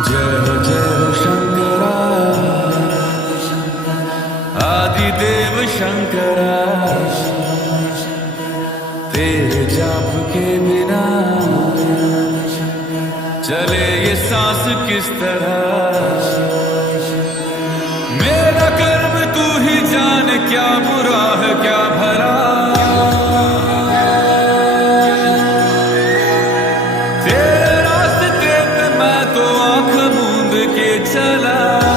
जय हो शंकरा, आदिदेव शंकरा। तेरे जाप के बिना चले ये सांस किस तरह। मेरा कर्म तू ही जाने, क्या बुरा है क्या भला। तेरे रास्ते पे मैं तो आंख मूंद के चला।